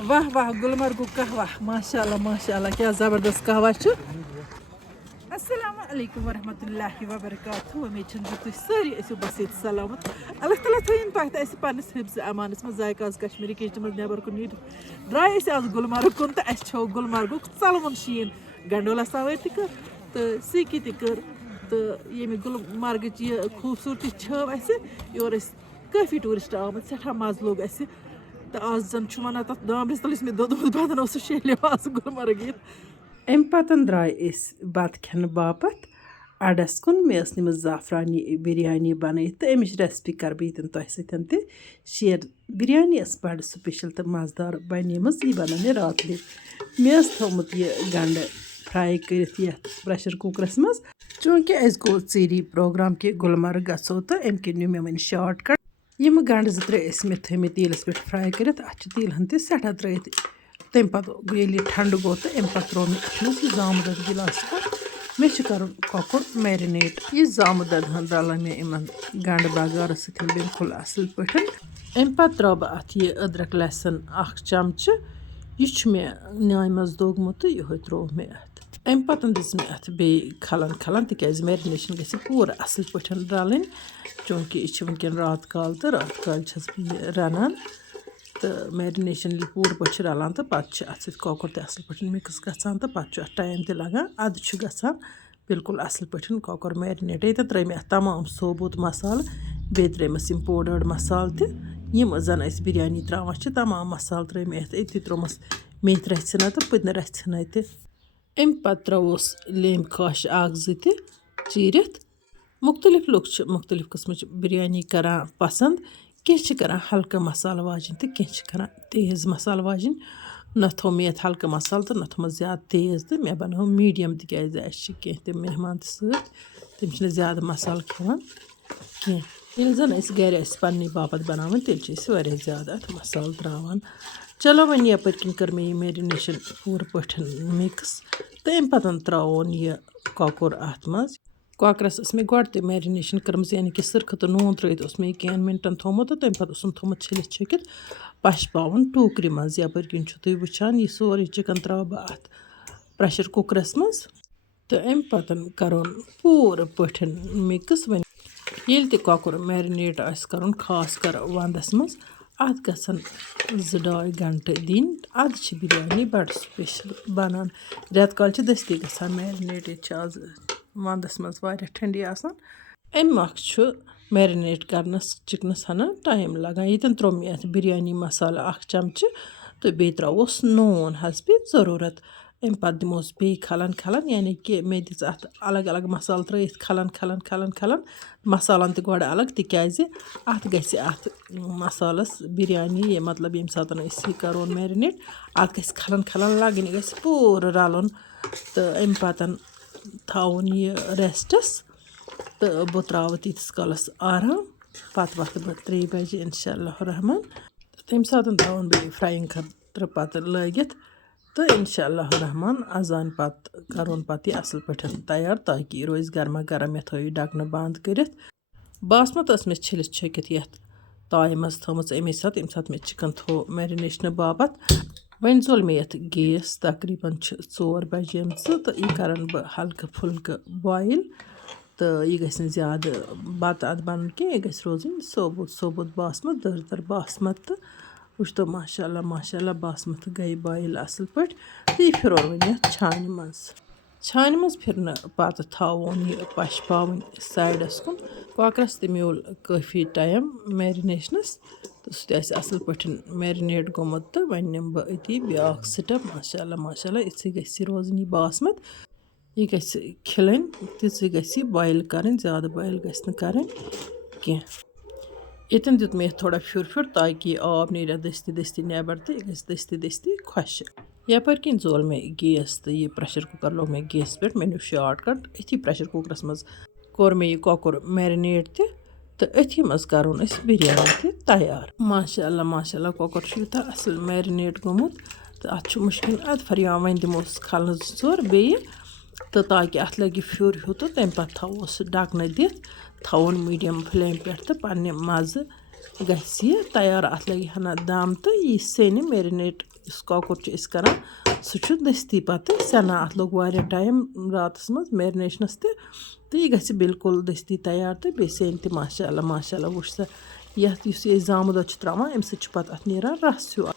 वाह वाह गुलमर्ग कहवा माशाल्लाह क्या ज़बरदस्त कहवा छु। अस्सलामु अलैकुम वरहमतुल्लाहि वबरकातुहू। उम्मीद छन तुम सारी ऐसो बस ये सलामत। अल्लाह ताला थयन तुम तस पन्नस हिफ्ज़ अमानस मज जायक आज कश्मीरी किचन मज नेबर कुन द्राय आज गुलमर्ग कुन तो छो गुलमर्गुक चलवन शीन गंडोला सवार तक तो सीकी तक तो ये गुलमर्ग यह खूबसूरती छव योर काफ़ी टूरिस्ट आम सठा मज लोग तो आज जन वन तथ दामस तल मे दोदमुत बदन शेलो आज गुलमर्ग ये अम पतन द्राय बत खेन बापत अडस कुन मे नम ज़ाफ़रानी बिरयानी बन तो अमिच रेसिपी कर बह तुम सत शेयर। बिरयानी बड़ स्पेशल तो मज़ेदार बन यह बन मे रात मे थोमुत यह गंड फ्राई कर प्रेशर कुकरस मज चूँकि अस गो री प्रोग्राम कि गुलमर्ग गो तो अम किन मे वन शार्ट कट यम गंड जो त्रे मे थमित तेलस पे फ्राई कर तेल हन सठा त्रित तम पे ठंड गो तो अम पे त्रो मे जामुन दद गिलास मे कर ककुर मैरिनेट यह जामुन दद रल मे इन गंड बगार सत बिल्कुल असल पे अम पे त्रो बह यह अदरक लहसन चमच यह मे न्याय मज दोगमुत यह त्रो मे अम पतन दिस मे बे खलन खलन तिक मैरिनेशन गि पूरा असल पे रलन चूँकि यह वनकन रात काल तो रात काल बह रनान तो मैरिनेशन पूर पे रलान तो पे अत ककुर तसल पे मिक्स गसान तो पे टाइम त लगान अद गसान बिल्कुल असल पे ककुर मैरिनेट ये त्रे मे तमाम सोबुत मसाल बे त्रेमस पाउडर्ड मसाल तम जन बिरयानी त्रावान तमाम मसाल त्रे मे ये त्रोमस मेथ रचना तो पुदन रचना अम पे त्रोस लेम खाश जो चीरित मुख्तलिफ लोग मुख्तलिफ किस्म बिरयानी करान पसंद कह करान हल्का मसाल वाजन तो कह करान तेज़ मसाल वाजन न थो मे हल्का मसाल तो न थो ज़्यादा तेज़ तो मे बनो मीडियम तिकाज कह तम मेहमान तम ज़्यादा मसाल खेवान कह जन गर पन्ने बापत बनावन तेल ज़्यादा अत मसाल त्रावान। चलो वन यपर किन कर मे मैरिनेशन पूर पे मिक्स तो अम पतन त्रोन यह ककुर अत मज कॉकरस मे गो मैरिनेशन कर्म यानी कि सरख तो नून त्रित मे कैन मिनटन थोमुत तो तम पे थोमुत छलित छकित पश पावन टूकर मज यपर किन तुम वुचान यह सोरे चिकन त्रो बह अत प्रेशर कुकरस मज तो अम पतन करोन पूर पे मिक्स वन ये ककुर मैरिनेट कर खास कर वंदस मज अत गसन 2-2 घंटे दिन अद बिरयानी बड़ स्पेशल बनान रेत काल दस्ती गसान मैरिनेट ये आज वंदस मज ठंडी आसान अम मैरिनेट करनस चिकनस हना टाइम लगान ये त्रो मे बिरयानी मसाला चमच तो बे त्रोस नून हज पे ज़रूरत अम पे दिमोस बे खलन खलन यानी कि मे दिस अत अलग अलग मसाल त्रित खलन खलन खलन खलन मसालन तो गो अलग तिकाज अत गि अत मसालस बिरयानी ये मतलब ये सात करो मैरिनेट अत गि खलन खलन लगन यह गि पूर रलन तो अम पतन थावन यह रेस्टस तो बह त्राव तीस कालस आराम पत वथ बह 3 बजे इंशाअल्लाह रहमान तम सात थावन बे फ्राइंग खतर पत लगित तो इंशाअल्लाह रहमान अजान पत करोन पत यह असल पे तैयार ताकि रोज गर्मा गर्म मे थो ढकन बंद कर बासमत मे छलित छकित ये ताय मज थोमुत अमे सात मे चिकन थो मैरिनेशन बापत वन जोल मे गैस तकरीबन 4 बजे तो यह करन बह हल्क फुल्क बॉयल तो यह गि ज़्यादा बत अत बन कह यह गि रोजन सोबुत सोबुत बासमत दर बासमत तो वुच तो माशाल्लाह माशाल्लाह बासमत गई बॉयल असल पे तो यह फिर वन छान मज फिरन पत थावन यह पश पावन साइडस कुन कॉकरस म्यूल काफ़ी टाइम मैरिनेशनस तो सह असल पे मैरिनेट गोमुत तो वन निम बह अति ब्या स्टेप माशाल्लाह माशाल्लाह इतनी गि रोजन यह बासमत यह गि खिलन ती गि बॉयल कर ज़्यादा बॉयल गि कर ये दुत मे थोड़ा फिर फिर ताकि आब नीर दस्ती दस्ती नबर तो यह गि दस्ती दस्ती खुश यपर किन जोल मे गैस तो यह प्रेशर कुकर लोग मे गैस पे मे नु शार्ट कट अथी प्रेशर कुकरस मज कोर मे यह ककुर मैरिनेट तो अथी मज करोन बिरयानी तैयार माशाल्लाह माशाल्लाह ककुर यूथा असल मैरिनेट गोमुत तो अत मुश्किल अत फरिया वन दिमोस खलन 2 बे तो ताकि अत लगे फ्यूर हूँ तो तम पे थोस ढकन दिथ थवन मीडियम फ्लेम पे तो पे मज़ गژھِ یہِ تیار اَتھ لَگہِ ہنا دَم تہٕ یہِ سیٚنہِ میرِنیٹ یُس کۄکُر چھِ أسۍ کَران سُہ چھُ دٔستی پَتہٕ سٮ۪نان اَتھ لوٚگ واریاہ ٹایم راتَس منٛز میرِنیشنَس تہِ تہٕ یہِ گژھِ بِلکُل دٔستی تیار تہٕ بیٚیہِ سیٚنہِ تہِ ماشاء اللہ وٕچھ سا یَتھ یُس یہِ زامُت دۄد چھِ ترٛاوان اَمہِ سۭتۍ چھُ پَتہٕ اَتھ نیران رَس ہیوٗ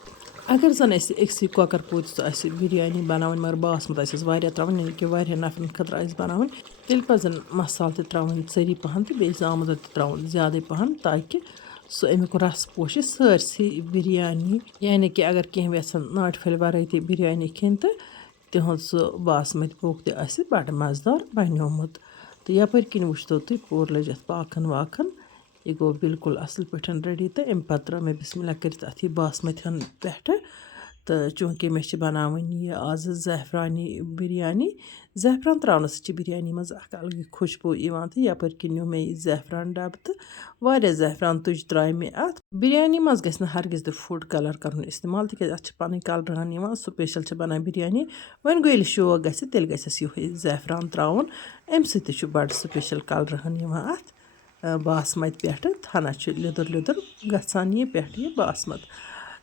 اگر زَن اَسہِ أکسٕے کۄکَر پوٗتِس آسہِ بِریانی بَناوٕنۍ مگر باسمت آسٮ۪س واریاہ ترٛاوٕنۍ یعنی کہِ واریاہ نفرَن خٲطرٕ آسہِ بَناوٕنۍ تیٚلہِ پَزَن مصالہٕ تہِ ترٛاوٕنۍ ژٔری پَہَن تہٕ بیٚیہِ زامُت دۄد تہِ ترٛاوُن زیادَے پَہَن تاکہِ سُہ اَمیُک رَس پوشہِ سٲرسٕے بِریانی یعنی کہِ اگر کینٛہہ یژھان ناٹہِ پھٔلۍ وَرٲے تہِ بِریانی کھیٚنۍ تہٕ تِہُنٛد سُہ باسمَت پوٚک تہِ آسہِ بَڑٕ مَزٕدار بَنیومُت تہٕ یَپٲرۍ کِنۍ وٕچھتو تُہۍ پوٗرٕ لٔج اَتھ پاکھَن واکھَن یہِ گوٚو بِلکُل اَصٕل پٲٹھۍ ریڈی تہٕ اَمہِ پَتہٕ ترٛٲو مےٚ بِسمہِ اللہ کٔرِتھ اَتھ یہِ باسمَت ہن پٮ۪ٹھٕ تہٕ چوٗنٛکہِ مےٚ چھِ بَناوٕنۍ یہِ آزٕ زعفرانی بِریانی زعفران ترٛاونہٕ سۭتۍ چھِ بِریانی منٛز اَکھ اَلگٕے خوشبوٗ یِوان تہٕ یَپٲرۍ کِنۍ نیوٗ مےٚ یہِ زعفران ڈَبہٕ تہٕ واریاہ زعفران تُج ترٛایہِ مےٚ اَتھ بِریانی منٛز گژھِ نہٕ ہرگِز تہِ فُڈ کَلَر کَرُن اِستعمال تِکیٛازِ اَتھ چھِ پَنٕنۍ کَلرٕ ہن یِوان سُپیشَل چھِ بَنان بِریانی وۄنۍ گوٚو ییٚلہِ شوق گژھِ تیٚلہِ گژھِ اَسہِ یِہوٚے زعفران ترٛاوُن اَمہِ سۭتۍ تہِ چھُ بَڑٕ سُپیشَل کَلرٕ ہن یِوان اَتھ باسمَت پٮ۪ٹھٕ ہنا چھُ لیٚدُر گژھان یہِ پٮ۪ٹھٕ یہِ باسمَت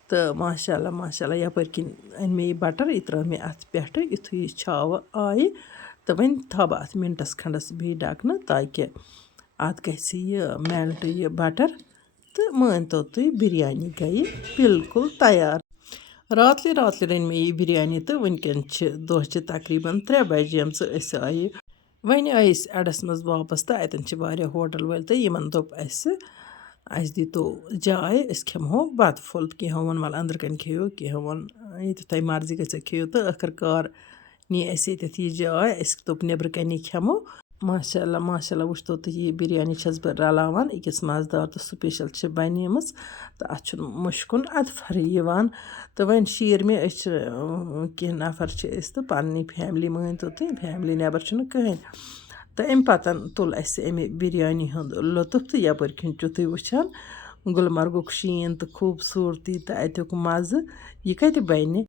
تہٕ ماشاء اللہ یَپٲرۍ کِنۍ أنۍ مےٚ یہِ بَٹَر یہِ ترٛٲو مےٚ اَتھ پٮ۪ٹھٕ یُتھُے یہِ چھاوٕ آیہِ تہٕ وۄنۍ تھاو بہٕ اَتھ مِنٹَس کھنٛڈَس بیٚیہِ ڈَکنہٕ تاکہِ اَتھ گژھِ یہِ میلٹ یہِ بَٹَر تہٕ مٲنۍتو تُہۍ بِریانی گٔیہِ بِلکُل تیار راتلہِ رٔنۍ مےٚ یہِ بِریانی تہٕ وٕنۍکٮ۪ن چھِ دۄہچہِ تقریٖباً 3 بَجیمژٕ أسۍ آیہِ وۄنۍ آیہِ أسۍ اَڈَس منٛز واپَس تہٕ اَتٮ۪ن چھِ واریاہ ہوٹَل وٲلۍ تہٕ یِمَن دوٚپ اَسہِ دیٖتو جاے أسۍ کھٮ۪مہو بَتہٕ پھوٚل کینٛہہ ووٚن وَلہٕ أنٛدرٕ کَنۍ کھیٚیِو کینٛہہ ووٚن ییٚتٮ۪تھ تۄہہِ مرضی گژھِ کھیٚیِو تہٕ ٲخٕر کار نی اَسہِ ییٚتٮ۪تھ یہِ جاے اَسہِ دوٚپ نیٚبرٕ کَنی کھٮ۪مو ماشاء اللہ وٕچھتو تہٕ یہِ بِریانی چھَس بہٕ رَلاوان أکِس مَزٕدار تہٕ سُپیشَل چھِ بَنیمٕژ تہٕ اَتھ چھُنہٕ مُشکُن اَدفَرٕے یِوان تہٕ وۄنۍ شیٖر مےٚ أسۍ چھِ کینٛہہ نفر چھِ أسۍ تہٕ پنٛنی فیملی مٲنۍتو تُہۍ فیملی نٮ۪بر چھُنہٕ کٕہٕنۍ تہٕ اَمہِ پَتہٕ تُل اَسہِ اَمہِ بِریانی ہُنٛد لُطُف تہٕ یَپٲرۍ کِنۍ چھُو تُہۍ وٕچھان گُلمرگُک شیٖن تہٕ خوٗبصوٗرتی تہٕ اَتیُک مَزٕ یہِ کَتہِ بَنہِ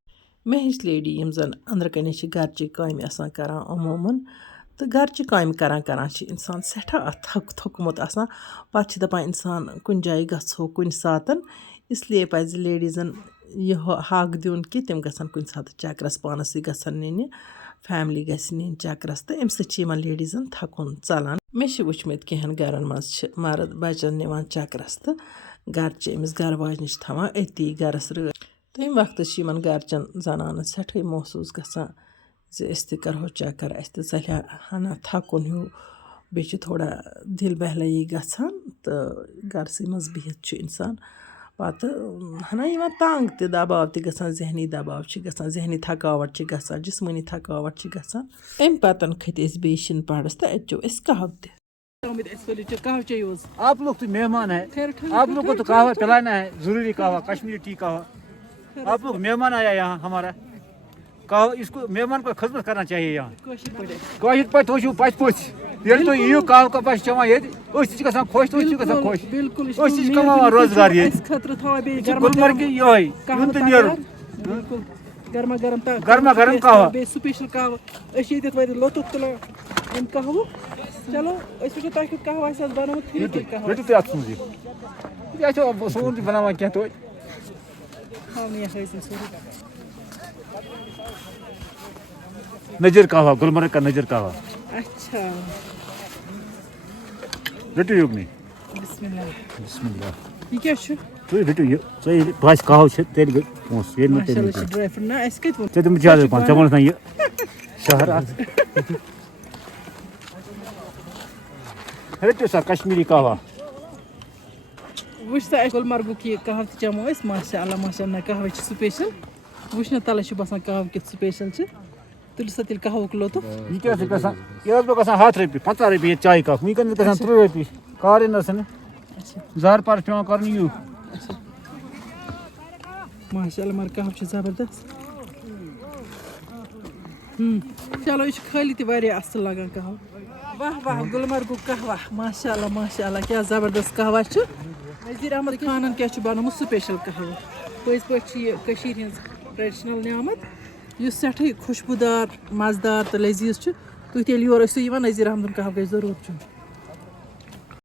مےٚ ہِش لیڈی یِم زَن أنٛدرٕ کَنی چھِ گَرچی کامہِ آسان کَران عموٗماً تہٕ گَرچہِ کامہِ کَران چھِ اِنسان سٮ۪ٹھاہ تھوٚکمُت آسان پَتہٕ چھِ دَپان اِنسان کُنہِ جایہِ گژھو کُنہِ ساتہٕ اِسلیے پَزِ لیڈیٖزَن یہِ حق دیُن کہِ تِم گژھن کُنہِ ساتہٕ چَکرَس پانَس سۭتۍ گژھن نِنہِ فیملی گژھِ نِنۍ چَکرَس تہٕ اَمہِ سۭتۍ چھِ یِمَن لیڈیٖزَن تھَکُن ژَلان مےٚ چھِ وٕچھمٕتۍ کینٛہَن گَرَن منٛز چھِ مَرٕد بَچَن نِوان چَکرَس تہٕ گَرچہِ أمِس گَرٕ واجنہِ چھِ تھاوان أتی گَرَس رٲچھ تَمہِ وقتہٕ چھِ یِمَن گَرچٮ۪ن زَنانَن سٮ۪ٹھاے محسوٗس گژھان زِ أسۍ تہِ کَرہو چَکر اَسہِ تہِ ژَلہِ ہا ہنا تھَکُن ہیوٗ بیٚیہِ چھِ تھوڑا دِل بہلٲیی گژھان تہٕ گَرسٕے منٛز بِہِتھ چھُ اِنسان پَتہٕ ہنا یِوان تنٛگ تہِ دَباو تہِ گژھان ذہنی دَباو چھِ گژھان ذہنی تھکاوٹ چھِ گژھان جِسمٲنی تھکاوٹ چھِ گژھان اَمہِ پَتہٕ کھٔتۍ أسۍ بیٚیہِ شِنہٕ پہاڑَس تہٕ اَتہِ چیوٚو اَسہِ کَہوٕ تہِ आप लोग तो मेहमान है आप लोग को तो कहवा पिलाना है जरूरी कहवा कश्मीरी टी कहवा आप लोग मेहमान आया यहाँ हमारा कहवा इसको मेहमान को खिदमत करना चाहिए यहाँ कशिर पे तो पच पुछ ये तो यू कहवा का पास चमा ये गसान खुश तो खुश कमावान रोजगार ये गुलमर्ग योय यूं तो नेरुन गर्मा गर्म कहवा स्पेशल कहवा ये लुत्फ तुलान अम कहवु चलो वो तक कहवा रटू तुम अत सुन सोन तो बनावान क्या तो नजर कहवा गुलमर्ग का नजर कहवा अच्छा रटू युग नहीं बिस्मिल्लाह ये क्या छु तुम रटू ये सही बस कहवा छ तेल गई पोस ये न तेल ड्राई फ्रूट ना एस कत ते तुम ज्यादा पान चमन ना ये शहर आ रटू सा कश्मीरी कहवा वुश्ता गुलमर्गु की कहवा चमो अस माशाअल्लाह कहवा स्पेशल वुश्न तल बसान कहवा कि स्पेशल तुल सा तेल कहवुक लुत्फ ये क्या गसान ये गसान 7 रपी 50 रपी चाय कप वी गसान 3 रपी कार नसन जार पर पे कर यू माशाअल्लाह मर कहवा जबरदस्त चलो ये खाली ते वारिया असल लगन कहवा वाह वाह गुलमर्गु कहवा माशाअल्लाह क्या जबरदस्त कहवा नज़ीर अहमद खानन क्या बनोमुत स्पेशल कहवा पज पे ट्रेडिशनल नियामत यह सैठे खुशबूदार मज़ेदार तो लजीज तुम तेल योर नज़ीर अहमदन कहवा गई जरूर चुन